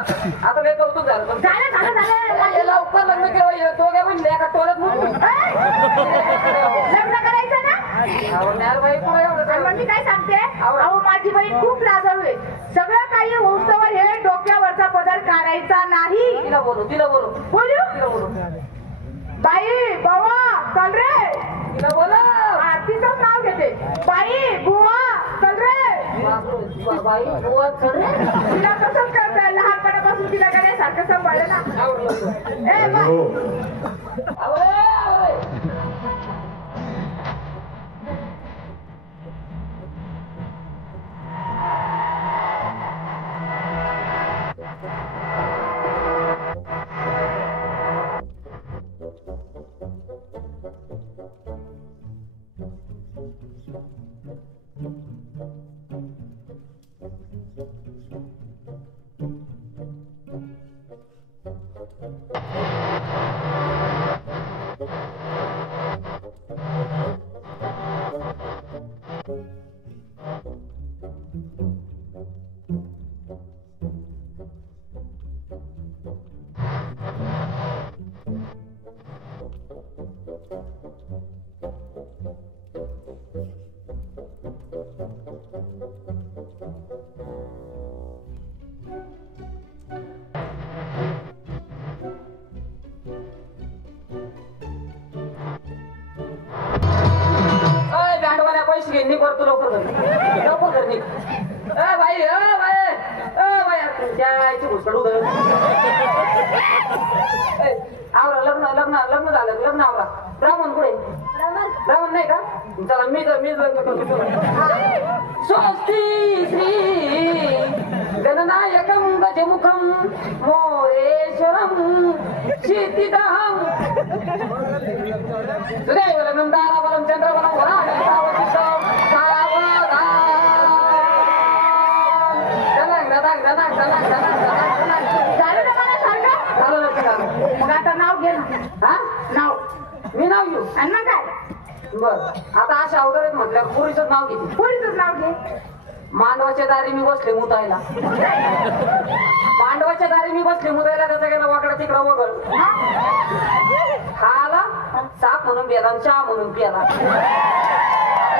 आता लय कौतुक झालं तुमचं. झालं लवकर लग्न केलं तो काय म्हणले एका टोळ्यात लग्न करायचं ना. बाई पुढे एवढं मी काय सांगते, अहो माझी बहीण खूप लाजाळू आहे. सगळं काही होऊस्तवर हे डोक्यावरचा पदर काढायचा नाही. तिला बोलू बोलू बाई बाबा चल रे. तिला बोला तिचं नाव घेते. बाई बुवा चल रे. बाई बुवा चल रे. तिला कसं करताय, लहानपणापासून तिला काय सारखं सांभाळलं ना. ए बाई करतो लवकर घरी बाई तुमच्या घुसकडू आवरा लग्न झालं लग्न आवरा. ब्राह्मण पुढे ब्राह्मण नाही का. चला मीच लग्न करतो. स्वस्ती श्री गणनायकं गजमुखं मोरेश्वरं शीतिदहं सुदैवलं दाराबलं चंद्रबलं वराहं मग आता नाव घे ना. हा नाव मी नाव घेऊ आणि मग काय. बर आता अशा अवतार म्हटलं पुरीचंच नाव घेते. पुरीचंच नाव घे. मांडवाच्या दारी मी बसले मुतायला. मांडवाच्या दारी मी बसले मुतायला. त्याचा गेला वाकडा तिकडा वगळ हा आला साप म्हणून प्याला आणि चहा म्हणून प्याला.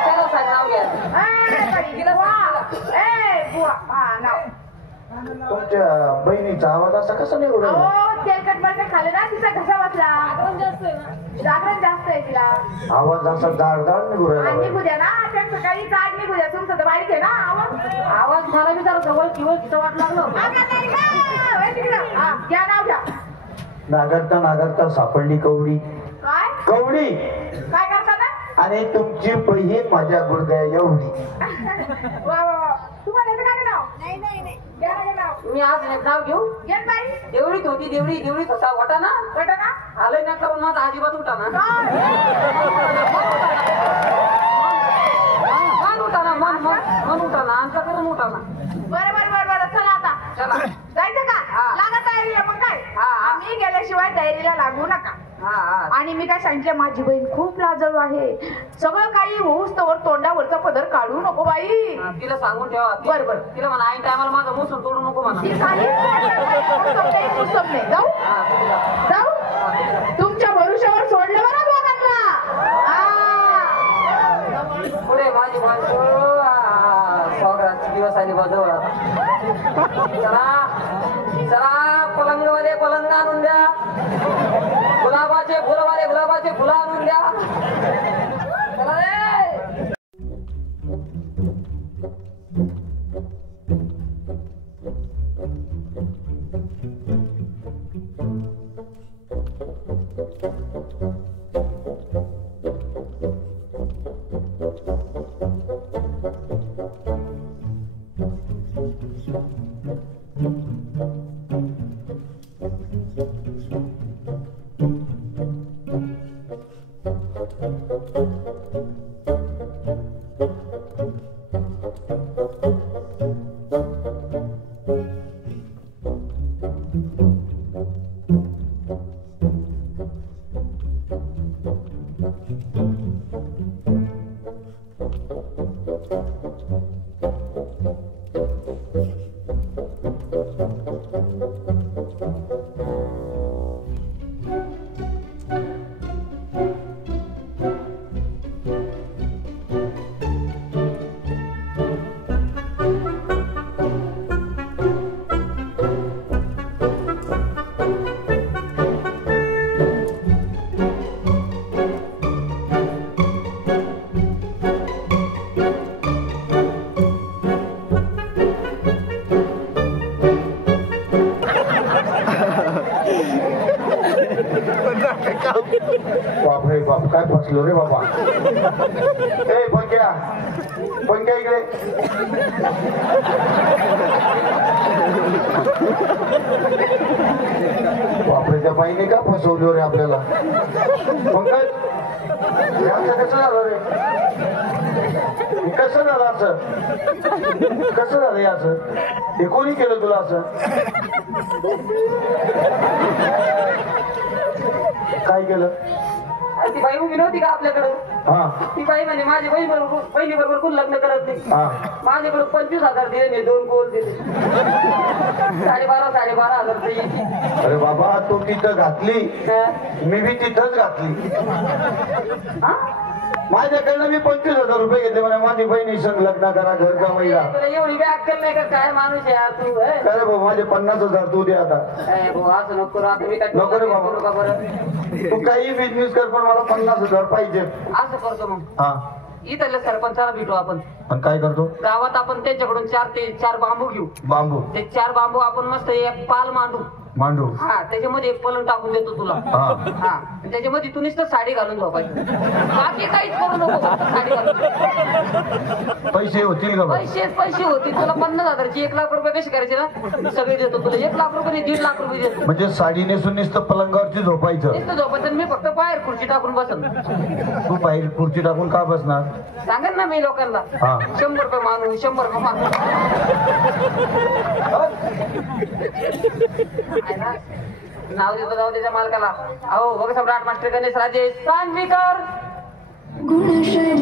त्याला सांग नाव घ्या. तुमच्या बहिणीचा आवाज असा कसा निघून तेलकट बलकट खाल्लं ना तिचा घसा बसला. जागरण जास्त आहे तिला. आवाज असा जाडदार निघून निघू द्या ना. त्या सकाळी जाड निघू द्या. तुमचं तर बारीक आहे ना आवाज मला मी जरा जवळ किंवा तिथं वाट लागलं. घ्या नाव घ्या. नागरता सापडली कवडी. काय कवडी काय करता ना. आणि तुमची बहीण माझ्या गुडघ्या एवढी. तुम्हाला येतं का नाव. नाही मी आज नाव घेऊ. घेत बाई. देवळीत होती देवळीत होता वाटा ना आलंय ना करून माझा अजिबात उठा ना. मन उठा ना मन उठा ना आमचा करून उठा ना. बरं चला आता चला जायचं का. लागा तयारीला. मग काय आम्ही गेल्याशिवाय तयारीला लागू नका. आणि मी काय सांगितलं, माझी बहीण खूप लाजळू आहे. सगळं काही होऊस तर तोंडावरचा पदर काढू नको बाई. तिला सांगून ठेवा. बरं तिला म्हणा आई टायमाला माझं मोसून तोडू नको म्हणा. जाऊ तुमच्या भरोश्यावर सोडलं बरं लोकांना. पुढे माझी बाजू स्वागताचे दिवस आले बाजूवर. चला पलंगवाले पलंग आणून द्या. गुलाबाचे फुलं आणून द्या. चला रे. बाप काय फसलो रे बाबा. ए पंक्या पंक्या इकडे. बापरे त्या बाईने का फसवलो रे आपल्याला. पंकज हे असं कसं झालं रे. कसं झालं असं. कसं झालं हे असं. हे कोणी केलं तुला असं. काय केलं. ती बाई उभी नव्हती का आपल्याकडं. हा ती बाई म्हणजे माझी बहिणी बरोबर कोण लग्न करत नाही. हा माझ्याकडे 25,000 दिले मी 2 कोल दिले. 12,500 रुपये. अरे बाबा तू तिथं घातली हा? मी बी तिथंच घातली. माझ्याकडनं मी 25,000 रुपये घेतले म्हणे माझी बहिणी संग लग्न करा घर का महिला. तुला एवढी बी अक्कल नाही का काय माणूस आहे यार तू. अरे भाऊ माझे 50,000 तू दे आता. असं नको करू आता. मी काय नको रे बाबा. करू का बरं. तू काही बिझनेस कर पण मला 50,000 पाहिजे. असं करतो मग. हा इथल्या सरपंचाला भेटू आपण. आणि काय करतो. गावात आपण त्यांच्याकडून 4 बांबू घेऊ. बांबू ते 4 बांबू आपण मस्त एक पाल मांडू. मांडू. हा त्याच्यामध्ये एक पलंग टाकून देतो तुला. हा हा त्याच्यामध्ये तू नुसतं साडी घालून झोपायची. बाकी काहीच करू नको. साडी घालून. पैसे होतील का बरं? पैसे होती तुला 50,000ची 1,00,000 रुपये कशी करायचे ना. सगळे देतो तुला 1,00,000 रुपये 1,50,000 रुपये देतो. म्हणजे साडी नेसून नुसतं पलंगावरती झोपायचं. नुसतं झोपायचं. मी फक्त बाहेर खुर्ची टाकून बसन. तू बाहेर खुर्ची टाकून का बसणार. सांगेन ना मी लोकांना. हा 100 रुपये मानू 100 रुपये मानू. आहे ना? नाव देतो जाऊ त्याच्या मालकाला. अहो बघ सम्राट मास्टर गणेश राजे सांगवीकर. गुणशरी